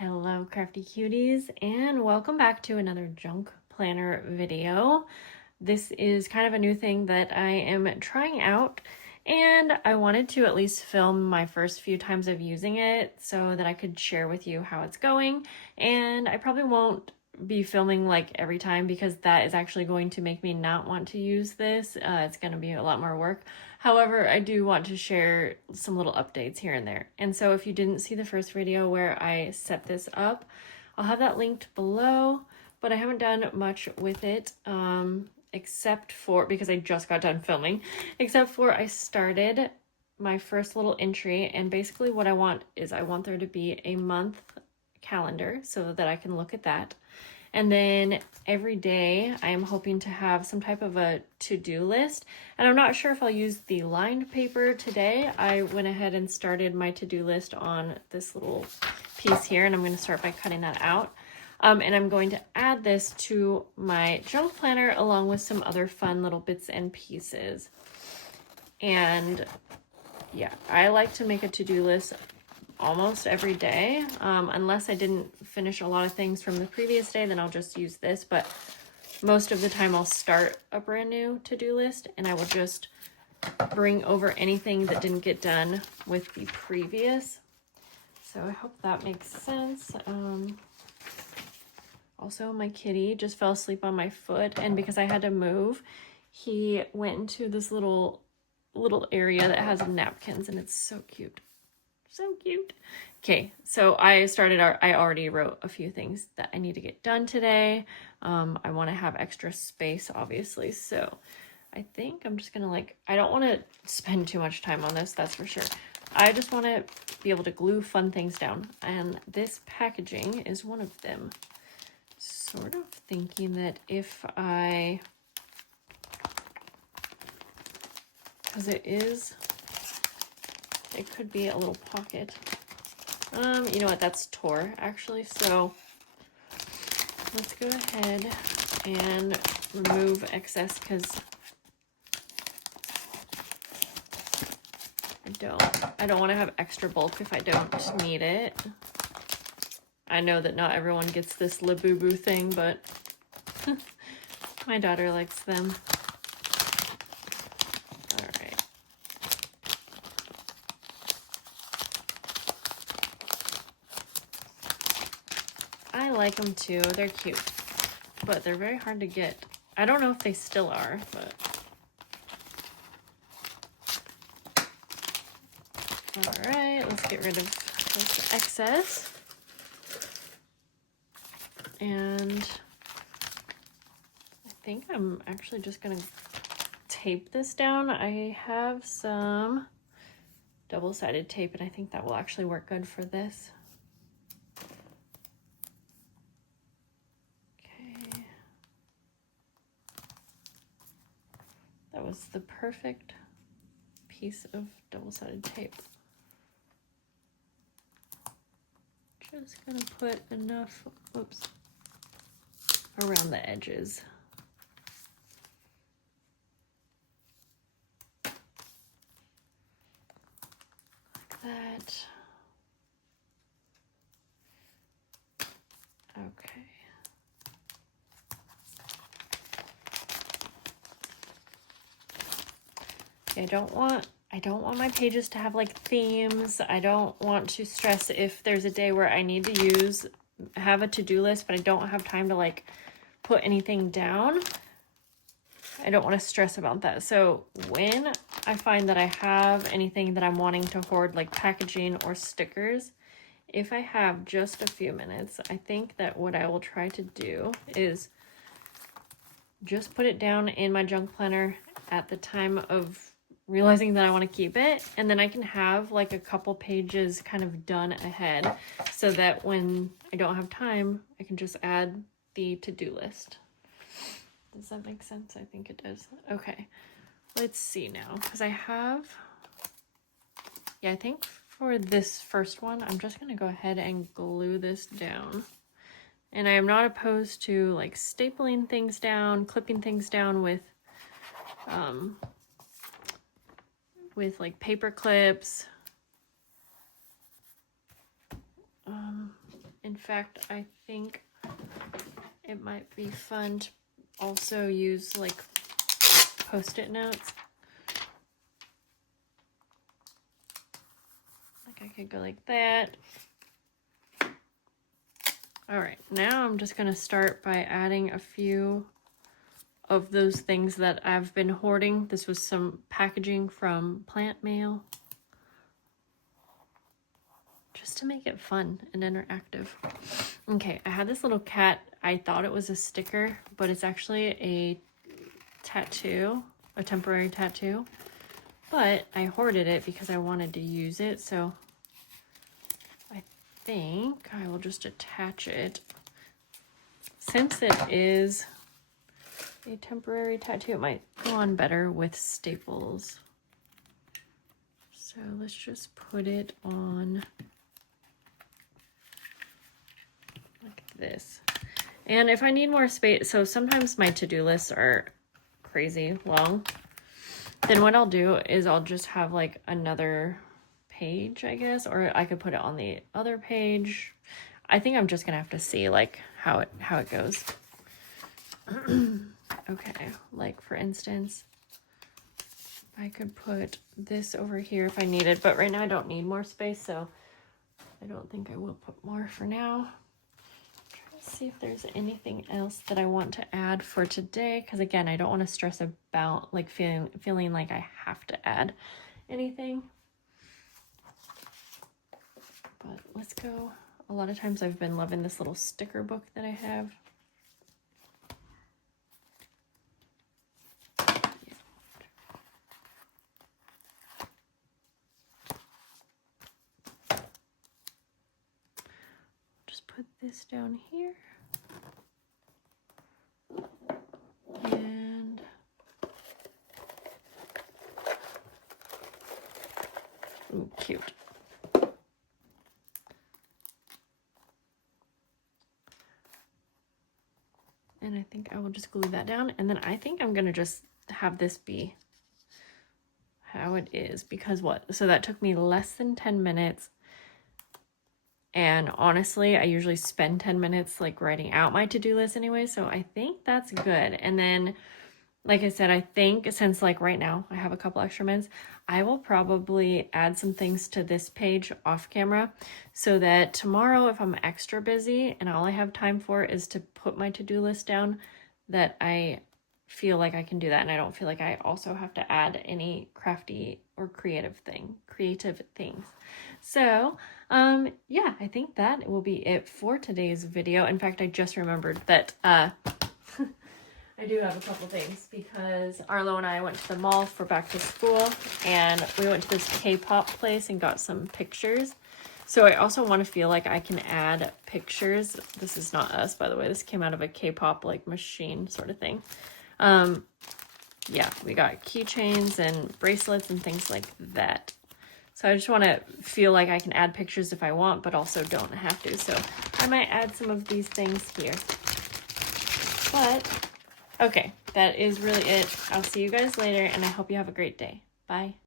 Hello crafty cuties, and welcome back to another junk planner video. This is kind of a new thing that I am trying out, and I wanted to at least film my first few times of using it so that I could share with you how it's going. And I probably won't be filming like every time because that is actually going to make me not want to use this. It's going to be a lot more work. However, I do want to share some little updates here and there. And so if you didn't see the first video where I set this up, I'll have that linked below, but I haven't done much with it except for, because I just got done filming, except for I started my first little entry, and basically what I want is I want there to be a month calendar so that I can look at that. And then every day I am hoping to have some type of a to-do list. And I'm not sure if I'll use the lined paper today. I went ahead and started my to-do list on this little piece here, and I'm going to start by cutting that out. And I'm going to add this to my junk planner along with some other fun little bits and pieces. And yeah, I like to make a to-do list almost every day, unless I didn't finish a lot of things from the previous day, then I'll just use this. But most of the time I'll start a brand new to-do list and I will just bring over anything that didn't get done with the previous. So I hope that makes sense. Also, my kitty just fell asleep on my foot, and because I had to move, he went into this little area that has napkins, and it's so cute. So cute. Okay, so I already wrote a few things that I need to get done today. I want to have extra space, obviously. So I think I'm just gonna I don't want to spend too much time on this, that's for sure. I just want to be able to glue fun things down. And this packaging is one of them. Sort of thinking that if because it could be a little pocket. You know what, that's tore actually, so let's go ahead and remove excess because I don't want to have extra bulk if I don't need it. I know that not everyone gets this Labubu thing, but my daughter likes them. I like them too. They're cute, but they're very hard to get. I don't know if they still are, but all right, let's get rid of the excess. And I think I'm actually just gonna tape this down. I have some double-sided tape, and I think that will actually work good for this. That was the perfect piece of double-sided tape. Just gonna put enough, oops, around the edges. Like that. Okay. I don't want my pages to have like themes. I don't want to stress if there's a day where I need to have a to-do list, but I don't have time to put anything down. I don't want to stress about that. So when I find that I have anything that I'm wanting to hoard, like packaging or stickers, if I have just a few minutes, I think that what I will try to do is just put it down in my junk planner at the time of realizing that I want to keep it, and then I can have a couple pages kind of done ahead so that when I don't have time, I can just add the to-do list. Does that make sense? I think it does. Okay, let's see now, because I think for this first one, I'm just going to go ahead and glue this down. And I am not opposed to stapling things down, clipping things down with paper clips. In fact, I think it might be fun to also use like Post-it notes. Like I could go like that. All right, now I'm just gonna start by adding a few of those things that I've been hoarding. This was some packaging from Plant Mail, just to make it fun and interactive. Okay, I had this little cat. I thought it was a sticker, but it's actually a tattoo, a temporary tattoo. But I hoarded it because I wanted to use it, so I think I will just attach it. Since it is a temporary tattoo, it might go on better with staples. So let's just put it on like this. And if I need more space, so sometimes my to-do lists are crazy long, then what I'll do is I'll just have like another page, I guess, or I could put it on the other page. I think I'm just gonna have to see like how it goes. Okay, like for instance, I could put this over here if I needed, but right now I don't need more space, so I don't think I will put more for now. Try to see if there's anything else that I want to add for today, because again, I don't want to stress about like feeling like I have to add anything. But let's go. A lot of times I've been loving this little sticker book that I have. Just put this down here. And ooh, cute. And I think I will just glue that down. And then I think I'm gonna just have this be how it is, because what? So that took me less than 10 minutes. And honestly, I usually spend 10 minutes like writing out my to-do list anyway. So I think that's good. And then, like I said, I think since like right now I have a couple extra minutes, I will probably add some things to this page off camera so that tomorrow, if I'm extra busy and all I have time for is to put my to-do list down, that I feel like I can do that. And I don't feel like I also have to add any crafty or creative things. So, yeah, I think that will be it for today's video. In fact, I just remembered that, I do have a couple things, because Arlo and I went to the mall for back to school, and we went to this K-pop place and got some pictures. So I also want to feel like I can add pictures. This is not us, by the way. This came out of a K-pop like machine sort of thing. Yeah, we got keychains and bracelets and things like that. So I just want to feel like I can add pictures if I want, but also don't have to. So I might add some of these things here. But okay, that is really it. I'll see you guys later, and I hope you have a great day. Bye.